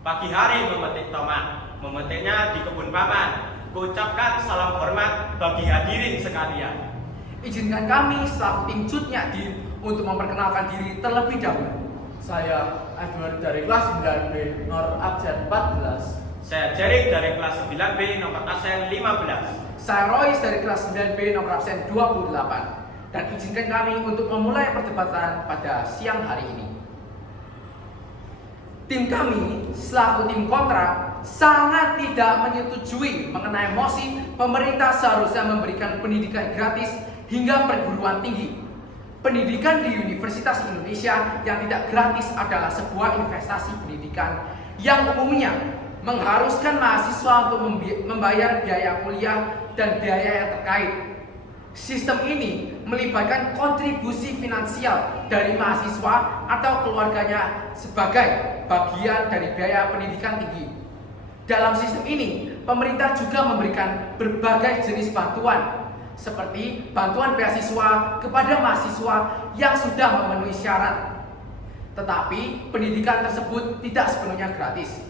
Pagi hari memetik tomat, memetiknya di kebun paman. Kuucapkan salam hormat bagi hadirin sekalian. Izinkan kami selaku tim Cutnya Din untuk memperkenalkan diri terlebih dahulu. Saya Edward dari kelas 9B nomor absen 14. Saya Jerik dari kelas 9B nomor absen 15. Saya Royce dari kelas 9B nomor absen 28. Dan izinkan kami untuk memulai perdebatan pada siang hari ini. Tim kami selaku tim kontra sangat tidak menyetujui mengenai mosi pemerintah seharusnya memberikan pendidikan gratis hingga perguruan tinggi. Pendidikan di Universitas Indonesia yang tidak gratis adalah sebuah investasi pendidikan yang umumnya mengharuskan mahasiswa untuk membayar biaya kuliah dan biaya yang terkait. Sistem ini melibatkan kontribusi finansial dari mahasiswa atau keluarganya sebagai bagian dari biaya pendidikan tinggi. Dalam sistem ini, pemerintah juga memberikan berbagai jenis bantuan, seperti bantuan beasiswa kepada mahasiswa yang sudah memenuhi syarat. Tetapi pendidikan tersebut tidak sepenuhnya gratis.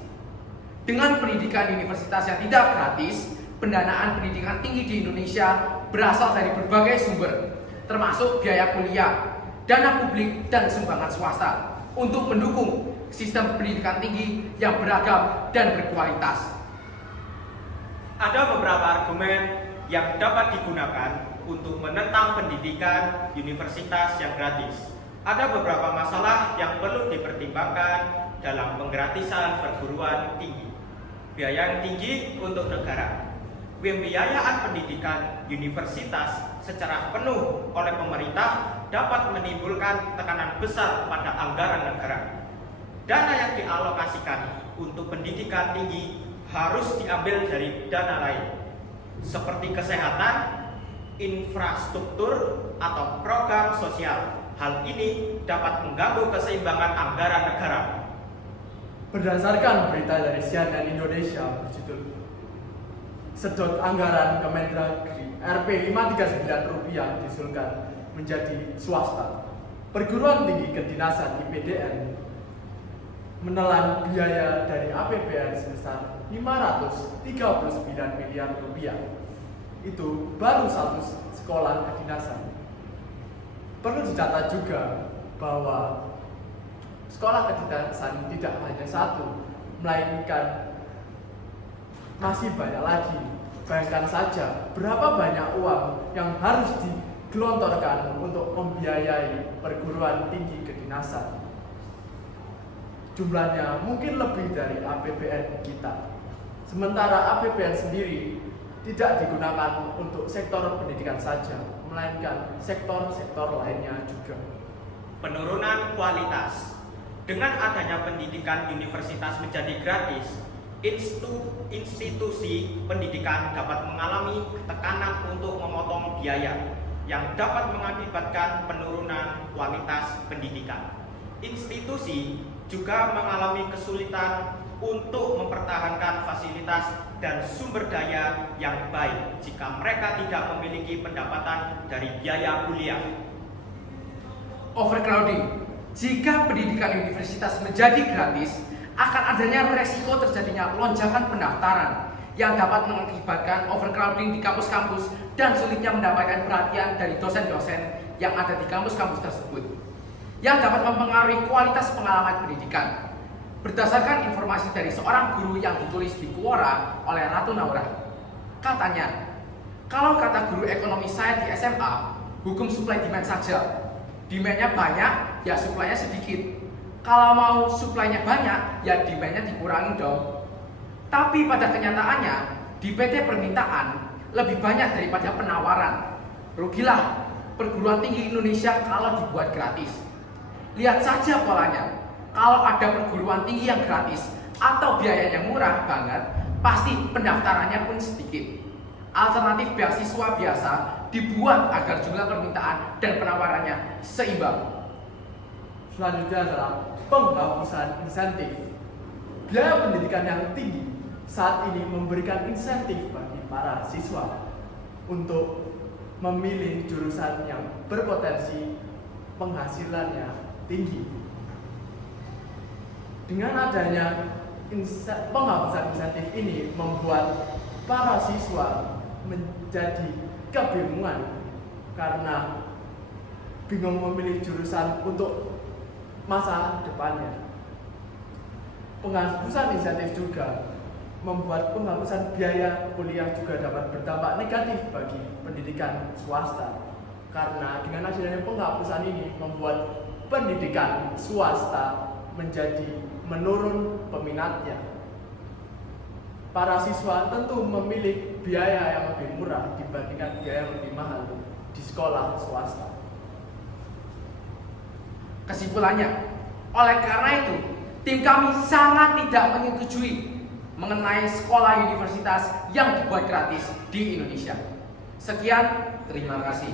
Dengan pendidikan universitas yang tidak gratis, pendanaan pendidikan tinggi di Indonesia berasal dari berbagai sumber, termasuk biaya kuliah, dana publik, dan sumbangan swasta untuk mendukung sistem pendidikan tinggi yang beragam dan berkualitas. Ada beberapa argumen yang dapat digunakan untuk menentang pendidikan universitas yang gratis. Ada beberapa masalah yang perlu dipertimbangkan dalam penggratisan perguruan tinggi. Biaya yang tinggi untuk negara. Pembiayaan pendidikan universitas secara penuh oleh pemerintah dapat menimbulkan tekanan besar pada anggaran negara. Dana yang dialokasikan untuk pendidikan tinggi harus diambil dari dana lain, seperti kesehatan, infrastruktur, atau program sosial. Hal ini dapat mengganggu keseimbangan anggaran negara. Berdasarkan berita dari CNN Indonesia berjudul Sedot Anggaran Kemendagri Rp539 diusulkan menjadi swasta. Perguruan tinggi kedinasan IPDN menelan biaya dari APBN sebesar Rp539 miliar. Itu baru satu sekolah kedinasan. Perlu dicatat juga bahwa sekolah kedinasan tidak hanya satu, melainkan masih banyak lagi. Bayangkan saja berapa banyak uang yang harus digelontorkan untuk membiayai perguruan tinggi kedinasan. Jumlahnya mungkin lebih dari APBN kita. Sementara APBN sendiri tidak digunakan untuk sektor pendidikan saja, melainkan sektor-sektor lainnya juga. Penurunan kualitas. Dengan adanya pendidikan universitas menjadi gratis, institusi pendidikan dapat mengalami tekanan untuk memotong biaya yang dapat mengakibatkan penurunan kualitas pendidikan. Institusi juga mengalami kesulitan untuk mempertahankan fasilitas dan sumber daya yang baik jika mereka tidak memiliki pendapatan dari biaya kuliah. Overcrowding. Jika pendidikan universitas menjadi gratis, akan adanya resiko terjadinya lonjakan pendaftaran yang dapat mengakibatkan overcrowding di kampus-kampus dan sulitnya mendapatkan perhatian dari dosen-dosen yang ada di kampus-kampus tersebut, yang dapat mempengaruhi kualitas pengalaman pendidikan. Berdasarkan informasi dari seorang guru yang ditulis di Quora oleh Ratu Naura, katanya, kalau kata guru ekonomi saya di SMA, hukum supply demand saja. Demand-nya banyak, ya supply-nya sedikit. Kalau mau supply-nya banyak, ya demand-nya dikurangin dong. Tapi pada kenyataannya, di PT permintaan lebih banyak daripada penawaran. Rugilah perguruan tinggi Indonesia kalau dibuat gratis. Lihat saja polanya. Kalau ada perguruan tinggi yang gratis atau biayanya murah banget, pasti pendaftarannya pun sedikit. Alternatif beasiswa biasa dibuat agar jumlah permintaan dan penawarannya seimbang. Selanjutnya adalah penghapusan insentif. Biaya pendidikan yang tinggi saat ini memberikan insentif bagi para siswa untuk memilih jurusan yang berpotensi penghasilannya tinggi. Dengan adanya Penghapusan insentif ini membuat para siswa menjadi kebingungan karena bingung memilih jurusan untuk masa depannya. Penghapusan insentif juga membuat penghapusan biaya kuliah juga dapat berdampak negatif bagi pendidikan swasta. Karena dengan adanya penghapusan ini membuat pendidikan swasta menjadi menurun peminatnya. Para siswa tentu memilih biaya yang lebih murah dibandingkan biaya yang lebih mahal di sekolah swasta. Kesimpulannya, oleh karena itu, tim kami sangat tidak menyetujui mengenai sekolah universitas yang dibuat gratis di Indonesia. Sekian, terima kasih.